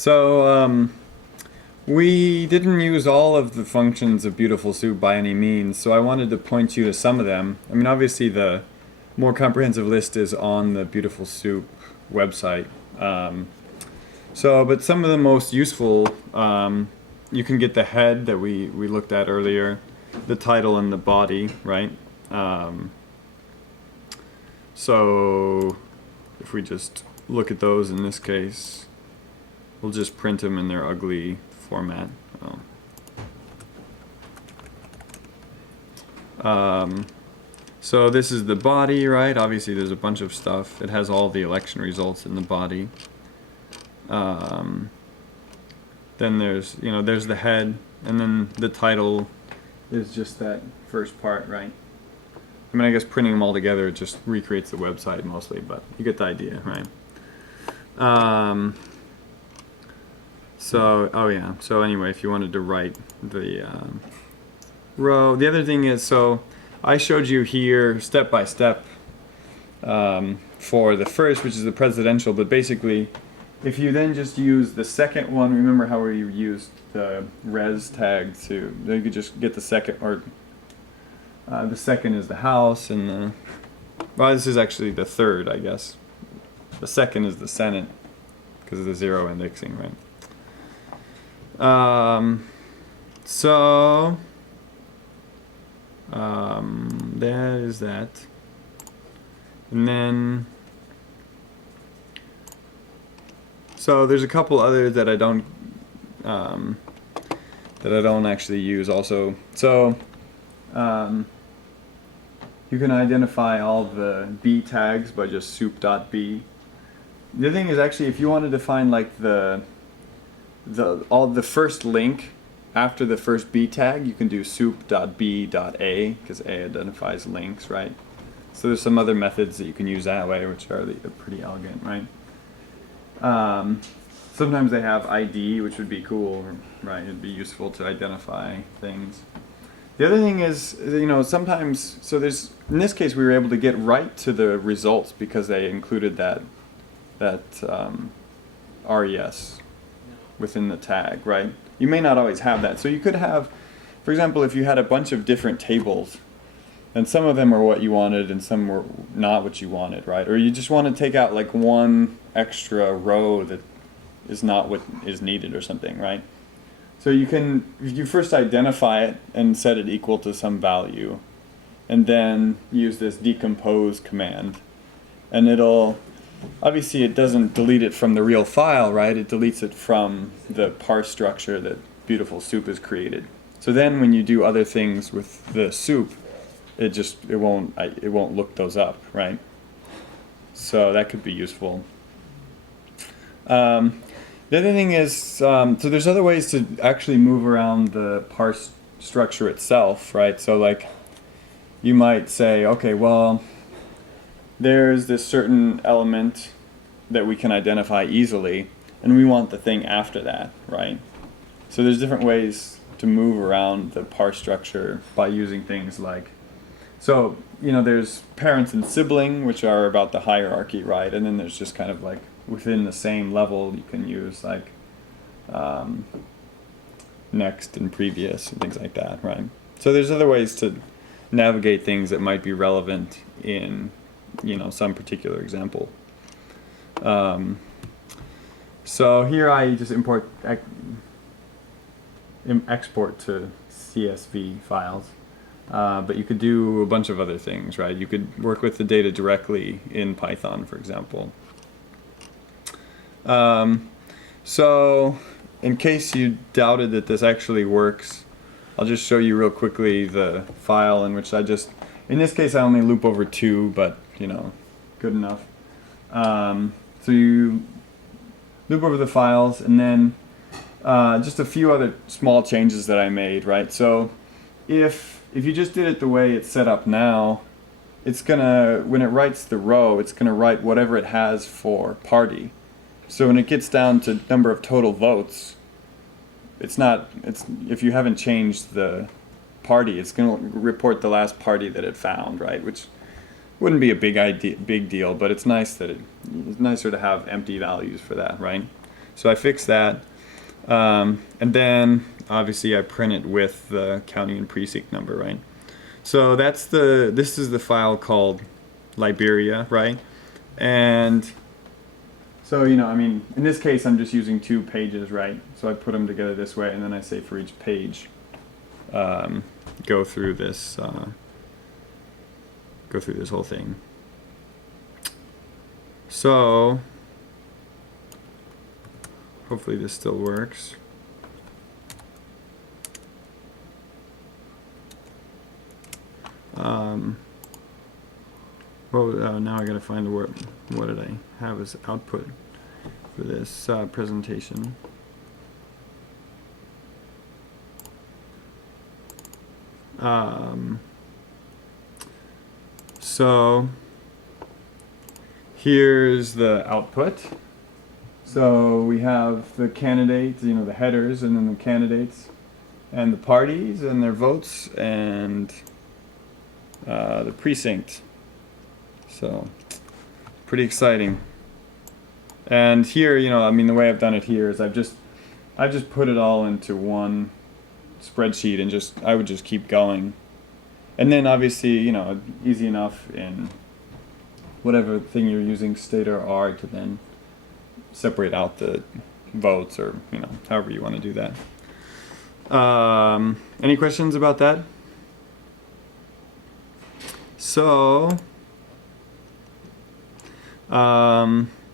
So we didn't use all of the functions of BeautifulSoup by any means, so I wanted to point you to some of them. I mean, obviously the more comprehensive list is on the BeautifulSoup website. But some of the most useful, you can get the head that we looked at earlier, the title and the body, right? So if we just look at those in this case, we'll just print them in their ugly format. So this is the body, right? Obviously there's a bunch of stuff. It has all the election results in the body. Then there's the head, and then the title is just that first part, right? I mean, I guess printing them all together it just recreates the website mostly, but you get the idea, right? So anyway, if you wanted to write the row, the other thing is, so I showed you here step by step for the first, which is the presidential, but basically if you then just use the second one, remember how we used the res tag to, you could just get the second, or the second is the House, and well, this is actually the third, I guess. The second is the Senate, because of the zero indexing, right? That is that. And then, so there's a couple others that I don't actually use also. So you can identify all the B tags by just soup.b. The other thing is, actually, if you wanted to find like the first link after the first B tag, you can do soup.b.a, because A identifies links, right? So there's some other methods that you can use that way, which are pretty elegant, right? Sometimes they have ID, which would be cool, right? It'd be useful to identify things. The other thing is, sometimes, so there's, in this case, we were able to get right to the results because they included that RES within the tag, right? You may not always have that. So you could have, for example, if you had a bunch of different tables, and some of them are what you wanted and some were not what you wanted, right? Or you just want to take out like one extra row that is not what is needed or something, right? So you first identify it and set it equal to some value, and then use this decompose command, and obviously it doesn't delete it from the real file, right? It deletes it from the parse structure that BeautifulSoup has created. So then when you do other things with the soup, it won't look those up, right? So that could be useful. The other thing is, so there's other ways to actually move around the parse structure itself, right? So like, you might say, okay, well, there's this certain element that we can identify easily, and we want the thing after that, right? So there's different ways to move around the parse structure by using things like, so, there's parents and sibling, which are about the hierarchy, right? And then there's just kind of like within the same level, you can use like next and previous and things like that, right? So there's other ways to navigate things that might be relevant in some particular example. So here I just export to CSV files, but you could do a bunch of other things, right? You could work with the data directly in Python, for example. So in case you doubted that this actually works, I'll just show you real quickly the file in which in this case I only loop over 2, but good enough. So you loop over the files, and then just a few other small changes that I made, right? So if you just did it the way it's set up now, it's gonna, when it writes the row, it's gonna write whatever it has for party. So when it gets down to number of total votes, if you haven't changed the party, it's going to report the last party that it found, right? Which wouldn't be a big deal, but it's nicer to have empty values for that, right? So I fixed that. And then obviously I print it with the county and precinct number, right? So this is the file called Liberia, right? And so, I mean, in this case, I'm just using 2 pages, right? So I put them together this way, and then I say for each page, go through this whole thing. So hopefully this still works. Now I gotta find the word. What did I have as output for this presentation? So here's the output. So we have the candidates, the headers, and then the candidates, and the parties and their votes, and the precinct. So pretty exciting. And here, I mean, the way I've done it here is I've just put it all into one spreadsheet, and I would just keep going. And then obviously, easy enough in whatever thing you're using, state or R, to then separate out the votes, or however you want to do that. Any questions about that? So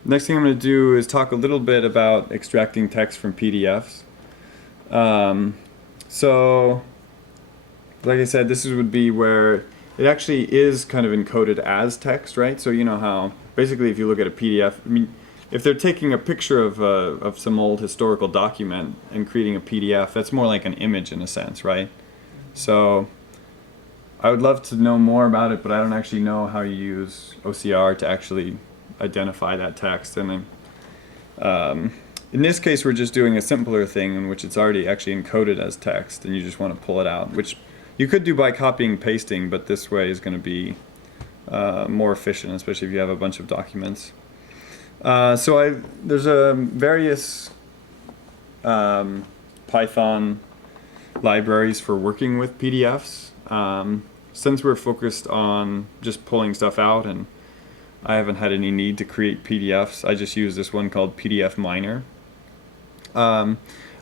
next thing I'm going to do is talk a little bit about extracting text from PDFs. So like I said, this would be where it actually is kind of encoded as text, right? So how basically if you look at a PDF, I mean, if they're taking a picture of some old historical document and creating a PDF, that's more like an image in a sense, right? So I would love to know more about it, but I don't actually know how you use OCR to actually identify that text. And in this case, we're just doing a simpler thing in which it's already actually encoded as text, and you just want to pull it out, which you could do by copying and pasting, but this way is going to be more efficient, especially if you have a bunch of documents. So there's various Python libraries for working with PDFs. Since we're focused on just pulling stuff out, and I haven't had any need to create PDFs, I just use this one called PDF Miner. I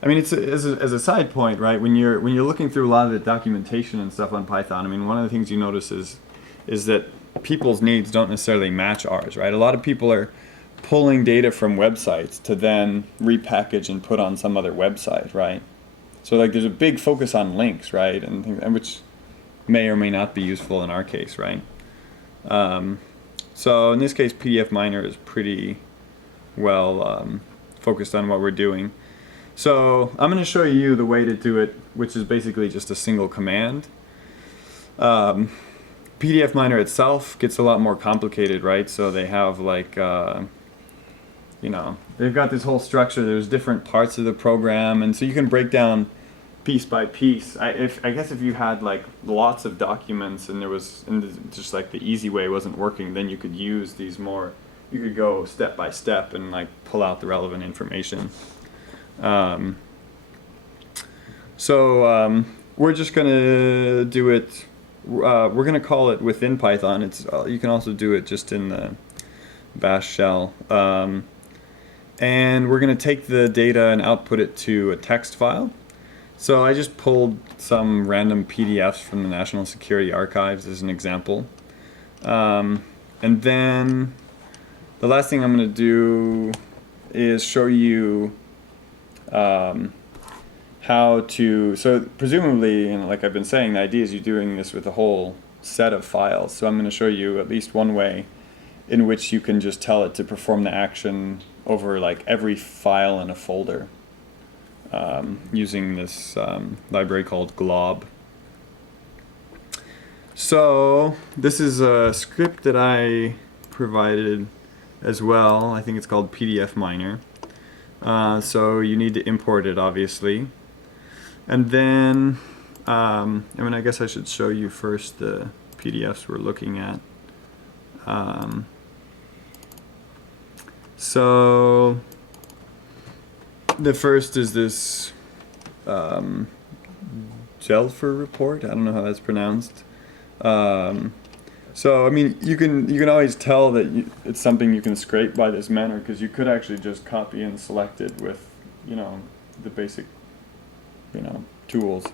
mean, it's as a side point, right? When you're looking through a lot of the documentation and stuff on Python, I mean, one of the things you notice is that people's needs don't necessarily match ours, right? A lot of people are pulling data from websites to then repackage and put on some other website, right? So like there's a big focus on links, right? And which may or may not be useful in our case, right? So in this case, PDF Miner is pretty well focused on what we're doing. So I'm going to show you the way to do it, which is basically just a single command. PDF Miner itself gets a lot more complicated, right? So they have like, they've got this whole structure. There's different parts of the program, and so you can break down piece by piece. I guess if you had like lots of documents and just like the easy way wasn't working, then you could use these more. You could go step by step and like pull out the relevant information. So we're just gonna do it. We're gonna call it within Python. You can also do it just in the Bash shell. And we're gonna take the data and output it to a text file. So I just pulled some random PDFs from the National Security Archives as an example. And then the last thing I'm going to do is show you how to, so presumably, like I've been saying, the idea is you're doing this with a whole set of files. So I'm going to show you at least one way in which you can just tell it to perform the action over like every file in a folder. Using this library called glob. So this is a script that I provided as well. I think it's called PDF Miner. So you need to import it, obviously. And then, I guess I should show you first the PDFs we're looking at. So the first is this Gelfer report. I don't know how that's pronounced. So I mean, you can always tell that it's something you can scrape by this manner, because you could actually just copy and select it with, you know, the basic, you know, tools.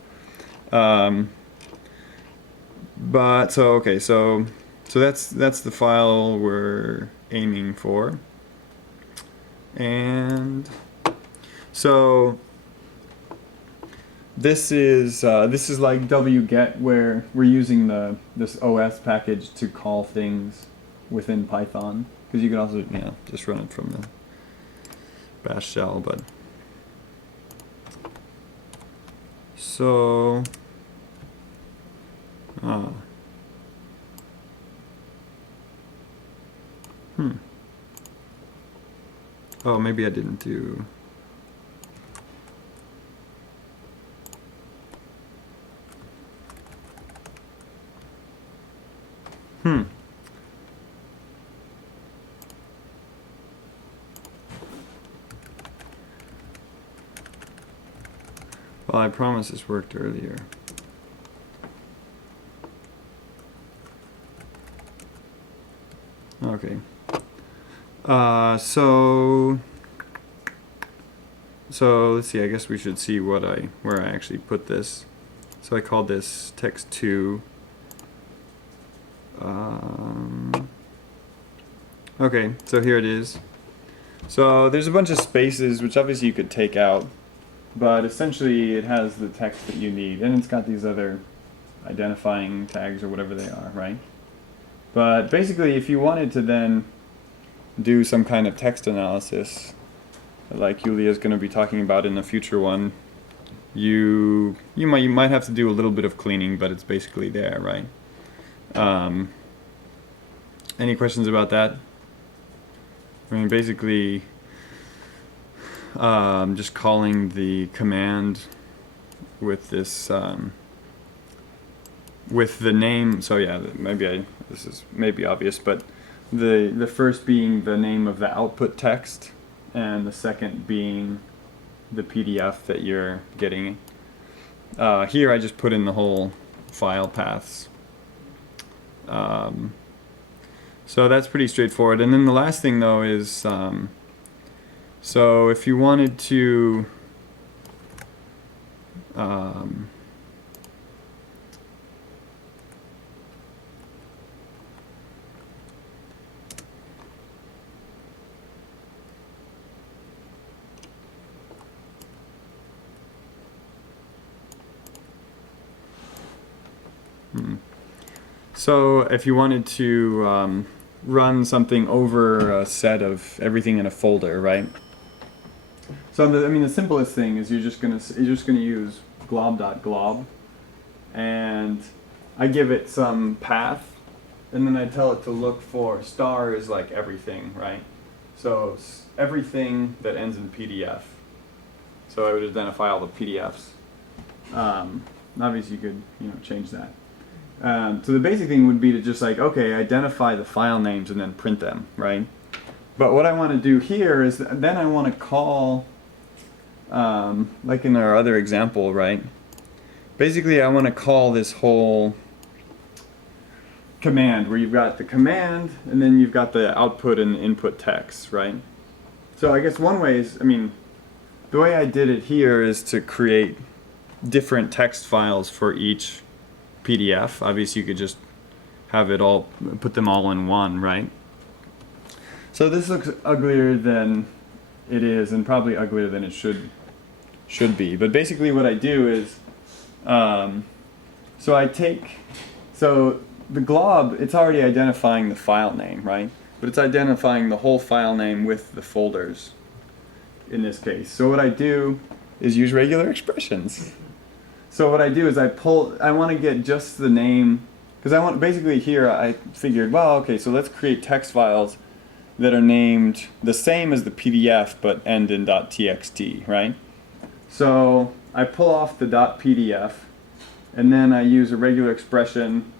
But so okay, so that's the file we're aiming for, and so this is like wget, where we're using this OS package to call things within Python, because you can also, you know, just run it from the bash shell. But so oh, maybe I didn't do. Well, I promise this worked earlier. Okay. So let's see. I guess we should see where I actually put this. So I called this text2. Okay, so here it is. So there's a bunch of spaces, which obviously you could take out, but essentially it has the text that you need, and it's got these other identifying tags or whatever they are, right? But basically, if you wanted to then do some kind of text analysis, like Yulia is going to be talking about in a future one, you might have to do a little bit of cleaning, but it's basically there, right? Any questions about that? I mean, basically, just calling the command with this, with the name. So yeah, this is maybe obvious, but the first being the name of the output text, and the second being the PDF that you're getting. Here I just put in the whole file paths. So that's pretty straightforward. And then the last thing though is, so if you wanted to so if you wanted to run something over a set of everything in a folder, right? So I mean, the simplest thing is you're just gonna use glob.glob, and I give it some path, and then I tell it to look for star is like everything, right? So everything that ends in PDF. So I would identify all the PDFs. Obviously, you could change that. So the basic thing would be to just like, okay, identify the file names and then print them, right? But what I want to do here is then I want to call, like in our other example, right? Basically, I want to call this whole command where you've got the command and then you've got the output and input text, right? So I guess one way is, I mean, the way I did it here is to create different text files for each PDF. Obviously, you could just have it all, put them all in one, right? So this looks uglier than it is, and probably uglier than it should be. But basically, what I do is, so the glob, it's already identifying the file name, right? But it's identifying the whole file name with the folders in this case. So what I do is use regular expressions. So what I do is I want to get just the name, because basically here I figured, well, okay, so let's create text files that are named the same as the PDF but end in .txt, right? So I pull off the .pdf, and then I use a regular expression,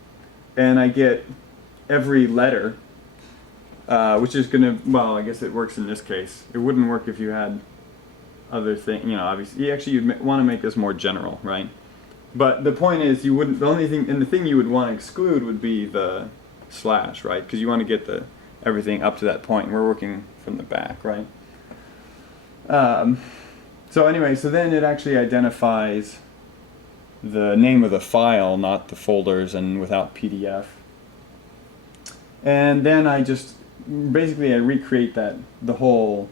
and I get every letter, which is going to, well, I guess it works in this case. It wouldn't work if you had other thing, you know, obviously, actually you'd want to make this more general, right? But the point is, you wouldn't, the only thing, and the thing you would want to exclude would be the slash, right? Because you want to get everything up to that point. We're working from the back, right? So anyway, so then it actually identifies the name of the file, not the folders, and without PDF. And then I just, basically I recreate the whole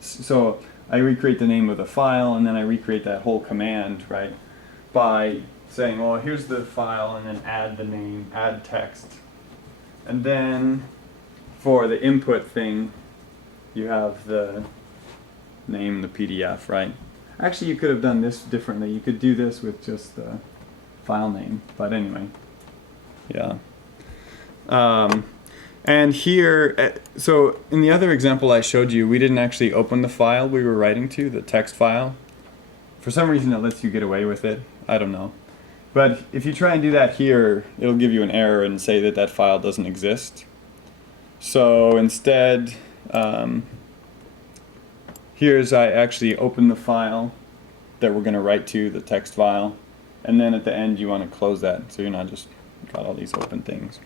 so I recreate the name of the file, and then I recreate that whole command, right, by saying, well, here's the file, and then add the name, add text. And then for the input thing, you have the name, the PDF, right? Actually, you could have done this differently. You could do this with just the file name, but anyway, yeah. And here, so in the other example I showed you, we didn't actually open the file we were writing to, the text file. For some reason it lets you get away with it. I don't know. But if you try and do that here, it'll give you an error and say that that file doesn't exist. So instead, here's I actually open the file that we're going to write to, the text file. And then at the end you want to close that, so you're not just got all these open things.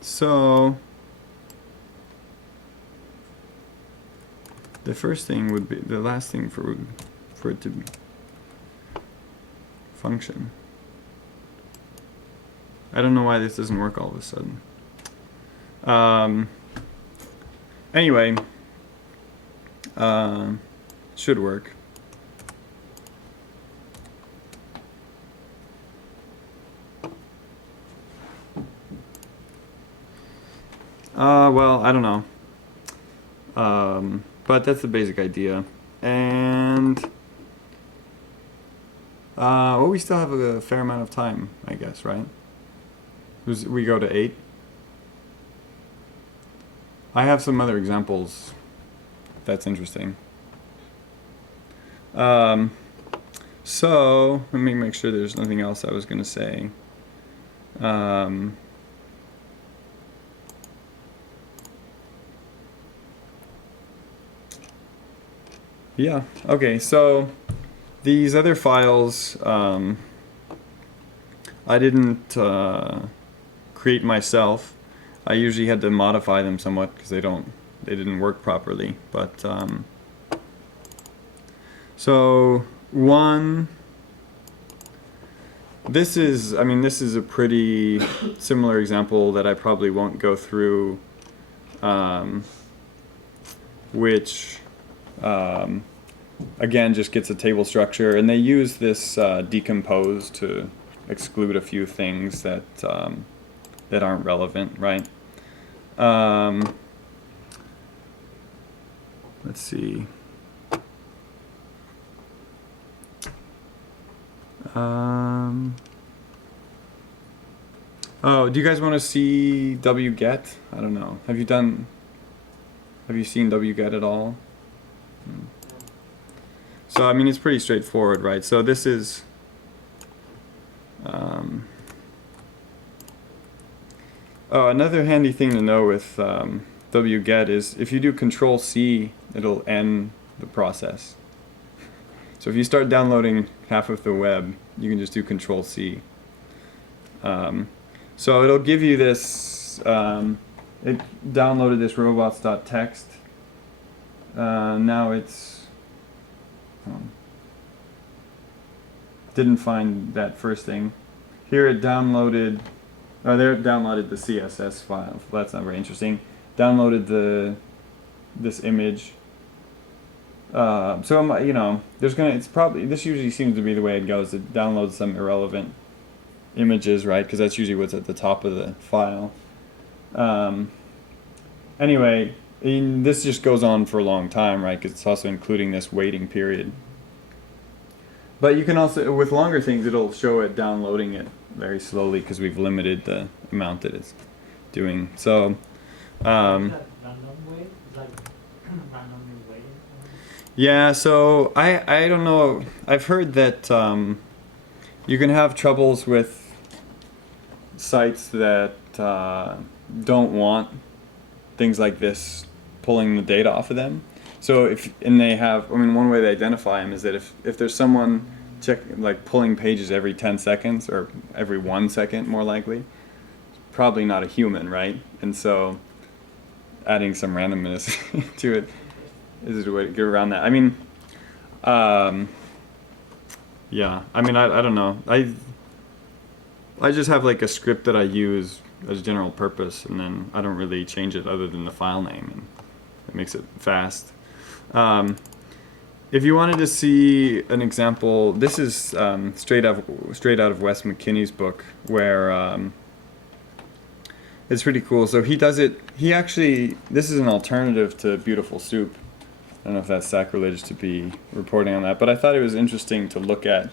So the first thing would be, the last thing for it to function. I don't know why this doesn't work all of a sudden. Anyway, should work. Well, I don't know. But that's the basic idea. And well, we still have a fair amount of time, I guess, right? We go to 8. I have some other examples. That's interesting. So let me make sure there's nothing else I was going to say. Yeah, okay, so these other files I didn't create myself. I usually had to modify them somewhat because they didn't work properly. But so this is a pretty similar example that I probably won't go through, which again just gets a table structure, and they use this decompose to exclude a few things that that aren't relevant, right? Let's see. Oh, do you guys want to see wget? I don't know. Have you seen wget at all? So, I mean, it's pretty straightforward, right? So this is another handy thing to know with wget is if you do Control-C, it'll end the process. So if you start downloading half of the web, you can just do Control-C. So it'll give you this, it downloaded this robots.txt. Now it's, didn't find that first thing. Here it downloaded, there it downloaded the CSS file. That's not very interesting. Downloaded this image. So I'm, this usually seems to be the way it goes. It downloads some irrelevant images, right? Because that's usually what's at the top of the file. Anyway, this just goes on for a long time, right? Because it's also including this waiting period. But you can also, with longer things, it'll show it downloading it very slowly because we've limited the amount that it's doing. So, yeah, so I don't know. I've heard that you can have troubles with sites that don't want things like this pulling the data off of them. So they have, I mean, one way they identify them is that if there's someone like pulling pages every 10 seconds or every 1 second, more likely, probably not a human, right? And so adding some randomness to it is a way to get around that. I mean, yeah, I mean, I don't know. I just have like a script that I use as general purpose, and then I don't really change it other than the file name, and it makes it fast. If you wanted to see an example, this is straight out of Wes McKinney's book, where it's pretty cool. So he does it. This is an alternative to BeautifulSoup. I don't know if that's sacrilege to be reporting on that, but I thought it was interesting to look at.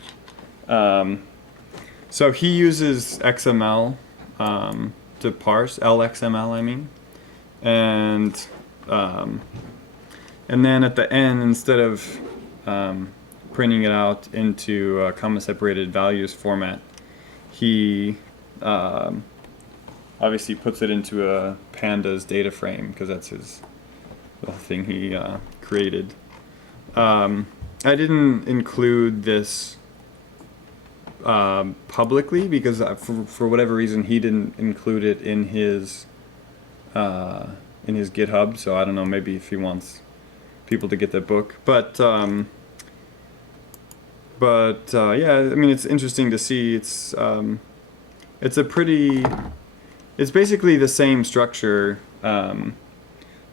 So he uses XML to parse, LXML I mean, and then at the end, instead of printing it out into a comma-separated values format, he obviously puts it into a pandas data frame, because that's the thing he created. I didn't include this publicly because for whatever reason he didn't include it in his GitHub. So I don't know, maybe if he wants people to get that book. But yeah, I mean, it's interesting to see. It's basically the same structure.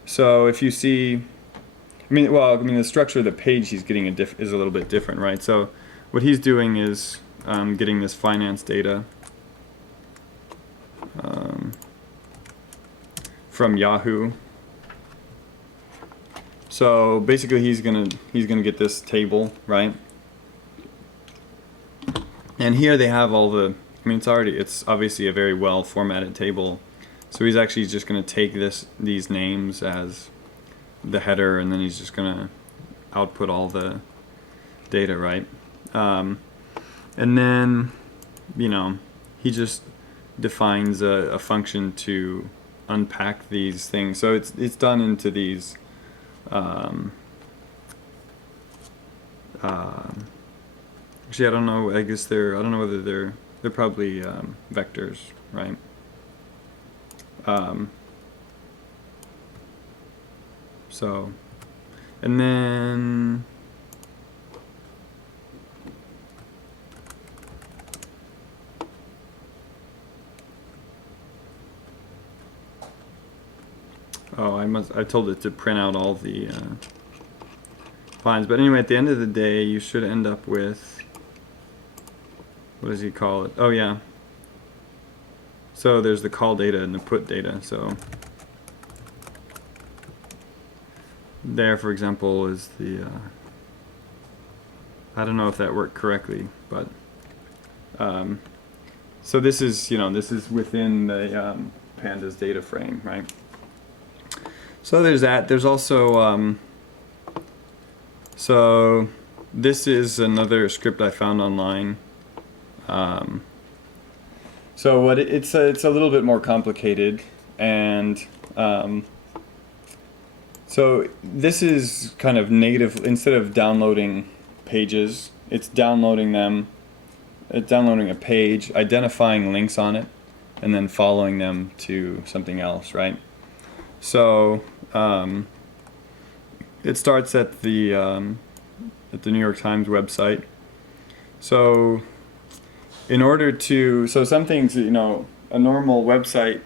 So if you see, the structure of the page he's getting is a little bit different, right? So what he's doing is getting this finance data from Yahoo. So basically he's gonna get this table, right? And here they have all the, it's obviously a very well formatted table. So he's actually just gonna take these names as the header, and then he's just gonna output all the data, right? And then, he just defines a function to unpack these things. So it's done into these actually, I don't know. I guess I don't know whether they're probably vectors, right? So, and then I told it to print out all the finds. But anyway, at the end of the day, you should end up with, what does he call it? Oh yeah. So there's the call data and the put data. So there, for example, is the, I don't know if that worked correctly, but so this is, this is within the pandas data frame, right? So there's that. There's also, so this is another script I found online. So what it's a little bit more complicated, and so this is kind of native. Instead of downloading pages, it's downloading a page, identifying links on it, and then following them to something else, right? So it starts at the New York Times website. So in order to, so some things, a normal website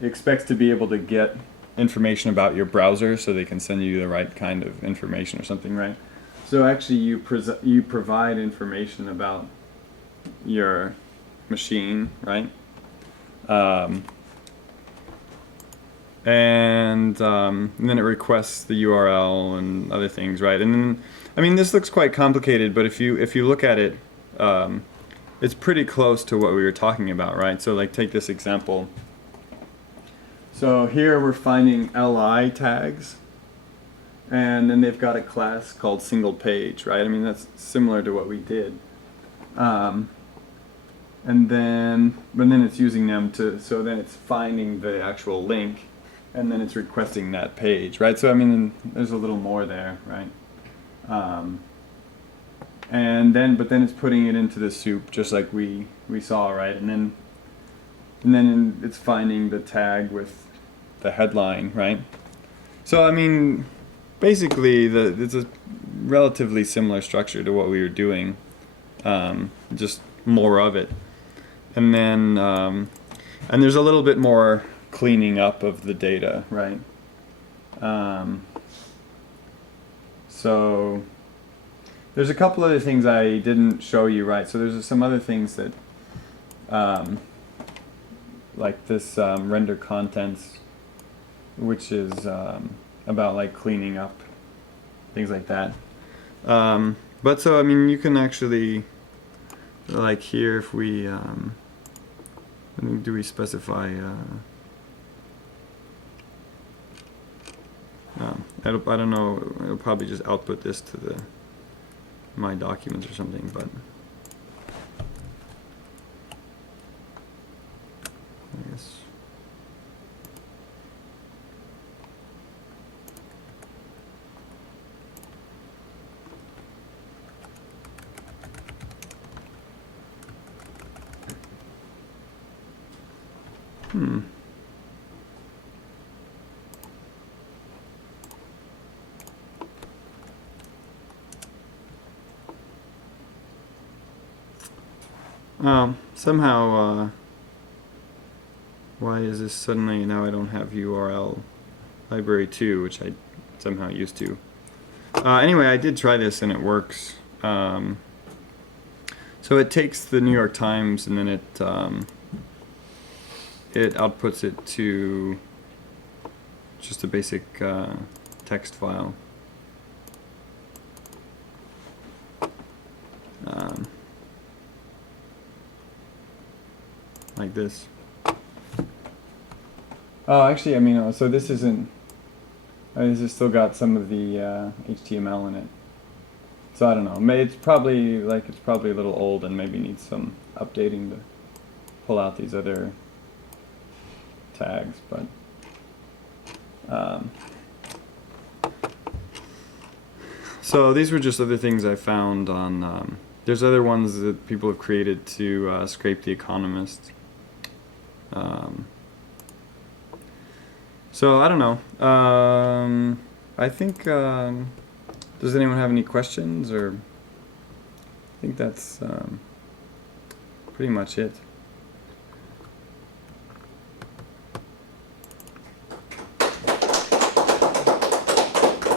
expects to be able to get information about your browser so they can send you the right kind of information or something, right? So actually you provide information about your machine, right? And then it requests the URL and other things, right? And then, this looks quite complicated, but if you look at it, it's pretty close to what we were talking about, right? So like, take this example. So here we're finding li tags, and then they've got a class called single page, right? That's similar to what we did. and then it's using them to, so then it's finding the actual link, and then it's requesting that page, right? So I mean, there's a little more there, right? But then it's putting it into the soup, just like we saw, right? And then it's finding the tag with the headline, right? So I mean, basically, it's a relatively similar structure to what we were doing, just more of it. And then, and there's a little bit more cleaning up of the data, right? So there's a couple other things I didn't show you, right? So there's some other things that, like this render contents, which is about like cleaning up, things like that. But so I mean, you can actually, like here, if we do we specify? I don't know. It'll probably just output this to my documents or something, but I guess. Somehow, why is this suddenly, now I don't have URL library 2, which I somehow used to. Anyway, I did try this and it works. So it takes the New York Times and then it outputs it to just a basic text file. Like this. Oh, actually, I mean, so this isn't. This has still got some of the HTML in it. So I don't know. It's probably a little old and maybe needs some updating to pull out these other tags, but. So these were just other things I found on. There's other ones that people have created to scrape The Economist. So I don't know. I think. Does anyone have any questions? Or I think that's pretty much it.